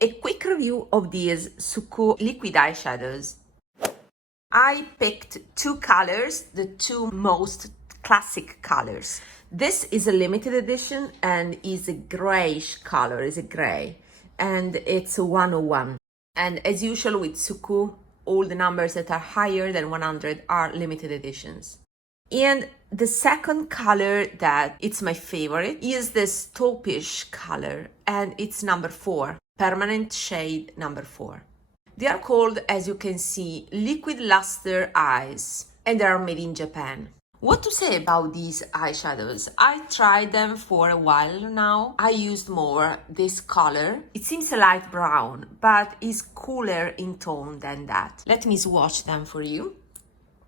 a quick review of these SUQQU Liquid Eyeshadows. I picked two colors, the two most classic colors. This is a limited edition and is a grayish color, is a gray, and it's a 101. And as usual with SUQQU, all the numbers that are higher than 100 are limited editions. And the second color that it's my favorite is this taupish color, and it's number 4, permanent shade number 4. They are called, as you can see, Liquid Luster Eyes, and they are made in Japan. What to say about these eyeshadows? I tried them for a while now. I used more this color. It seems a light brown, but is cooler in tone than that. Let me swatch them for you.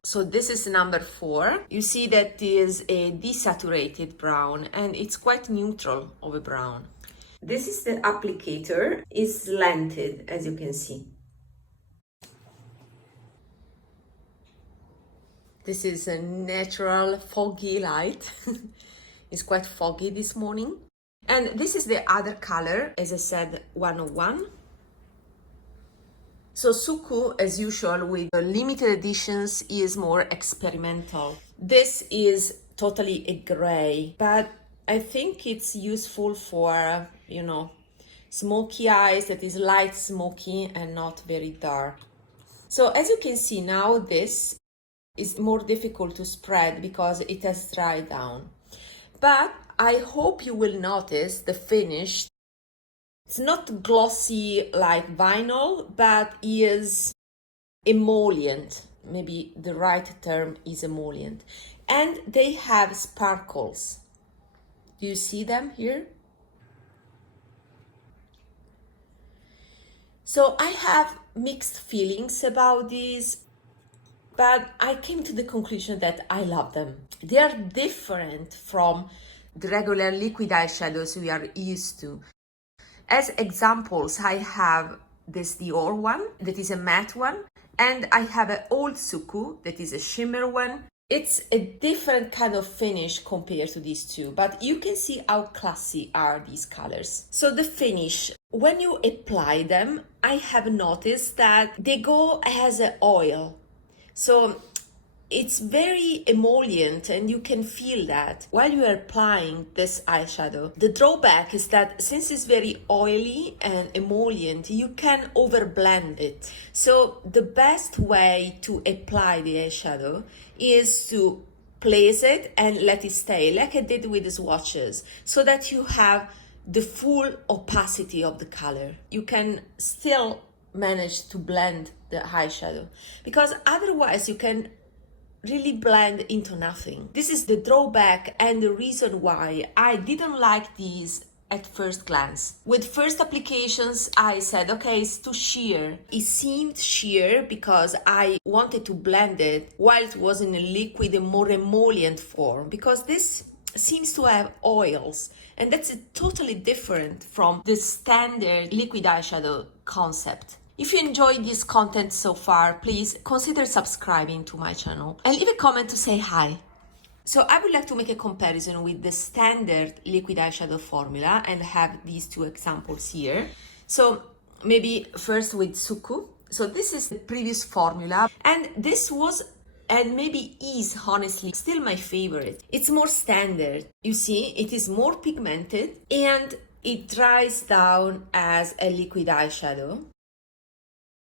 So this is number 4. You see that is a desaturated brown, and it's quite neutral of a brown. This is the applicator. It's slanted, as you can see. This is a natural foggy light. It's quite foggy this morning. And this is the other color, as I said, 101. So SUQQU, as usual, with limited editions is more experimental. This is totally a gray, but I think it's useful for, smoky eyes that is light smoky and not very dark. So as you can see now, this is more difficult to spread because it has dried down. But I hope you will notice the finish. It's not glossy like vinyl, but is emollient. Maybe the right term is emollient. And they have sparkles. Do you see them here? So I have mixed feelings about these, but I came to the conclusion that I love them. They are different from the regular liquid eyeshadows we are used to. As examples, I have this Dior one, that is a matte one, and I have an old SUQQU, that is a shimmer one. It's a different kind of finish compared to these two, but you can see how classy are these colors. So the finish, when you apply them, I have noticed that they go as an oil. So it's very emollient, and you can feel that while you are applying this eyeshadow. The drawback is that since it's very oily and emollient, you can overblend it. So the best way to apply the eyeshadow is to place it and let it stay, like I did with the swatches, so that you have the full opacity of the color. You can still manage to blend the eyeshadow, because otherwise you can really blend into nothing. This is the drawback and the reason why I didn't like these at first glance. With first applications, I said, okay, it's too sheer. It seemed sheer because I wanted to blend it while it was in a liquid and more emollient form, because this seems to have oils, and that's totally different from the standard liquid eyeshadow concept. If you enjoyed this content so far, please consider subscribing to my channel and leave a comment to say hi. So I would like to make a comparison with the standard liquid eyeshadow formula and have these two examples here. So maybe first with SUQQU. So this is the previous formula, and this was, and maybe is honestly still my favorite. It's more standard. You see, it is more pigmented and it dries down as a liquid eyeshadow.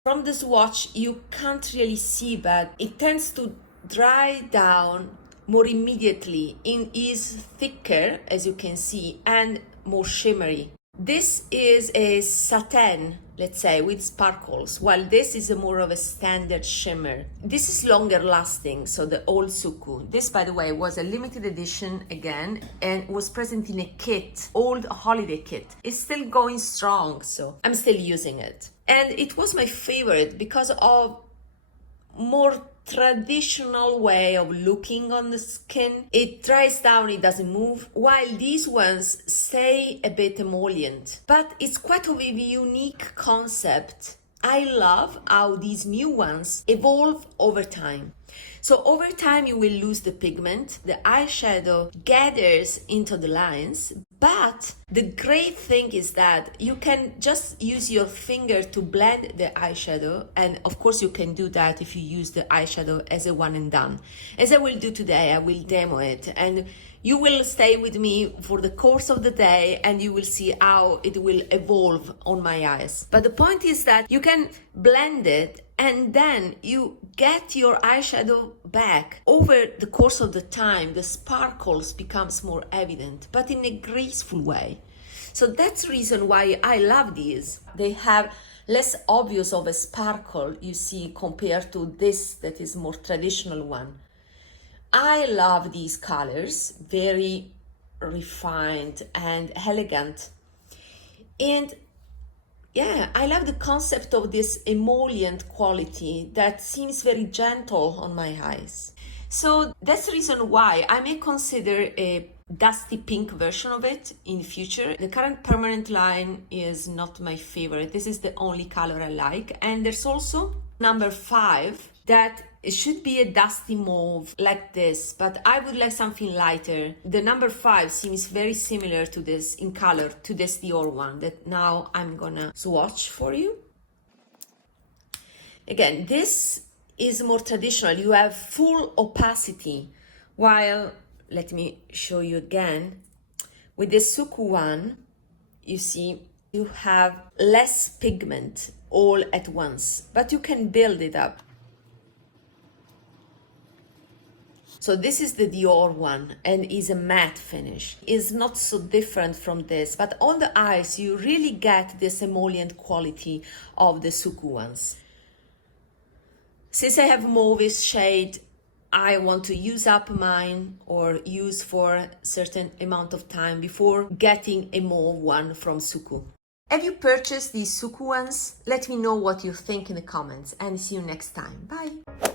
From the swatch, you can't really see, but it tends to dry down more immediately. It is thicker, as you can see, and more shimmery. This is a satin, let's say, with sparkles, while this is more of a standard shimmer. This is longer lasting, so the old SUQQU. This, by the way, was a limited edition again, and was present in a kit, old holiday kit. It's still going strong, so I'm still using it. And it was my favorite because of more traditional way of looking on the skin. It dries down, it doesn't move, while these ones stay a bit emollient. But it's quite of a unique concept. I love how these new ones evolve over time. So over time you will lose the pigment, the eyeshadow gathers into the lines, But the great thing is that you can just use your finger to blend the eyeshadow, and of course you can do that if you use the eyeshadow as a one and done. As I will do today, I will demo it, and you will stay with me for the course of the day and you will see how it will evolve on my eyes. But the point is that you can blend it and then you get your eyeshadow back. Over the course of the time, the sparkles becomes more evident, but in a graceful way. So that's the reason why I love these. They have less obvious of a sparkle, you see, compared to this that is more traditional one. I love these colors, very refined and elegant. And yeah, I love the concept of this emollient quality that seems very gentle on my eyes. So that's the reason why I may consider a dusty pink version of it in future. The current permanent line is not my favorite. This is the only color I like. And there's also number 5 that it should be a dusty mauve like this, but I would like something lighter. The number 5 seems very similar to this in color, to this Dior one that now I'm gonna swatch for you. Again, this is more traditional. You have full opacity, while, let me show you again, with the SUQQU one, you see, you have less pigment all at once, but you can build it up. So this is the Dior one and is a matte finish. It's not so different from this, but on the eyes you really get this emollient quality of the SUQQU ones. Since I have mauve shade, I want to use up mine or use for a certain amount of time before getting a mauve one from SUQQU. Have you purchased these SUQQU ones? Let me know what you think in the comments and see you next time. Bye!